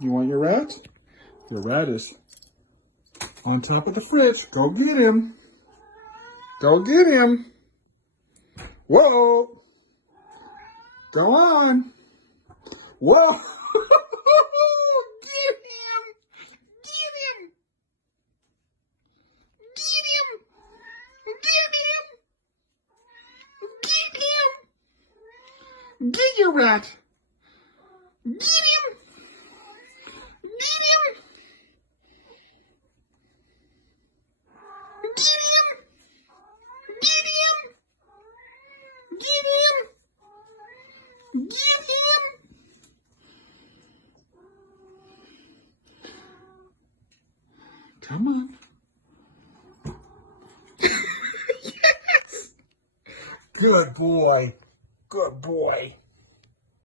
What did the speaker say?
You want your rat? Your rat is on top of the fridge. Go get him. Go get him. Whoa. Go on. Whoa. Get him. Get him. Get him. Get him. Get him. Get your rat. Get him. Get him. Get him. Get him. Get him. Get him. Come on. Yes. Good boy. Good boy.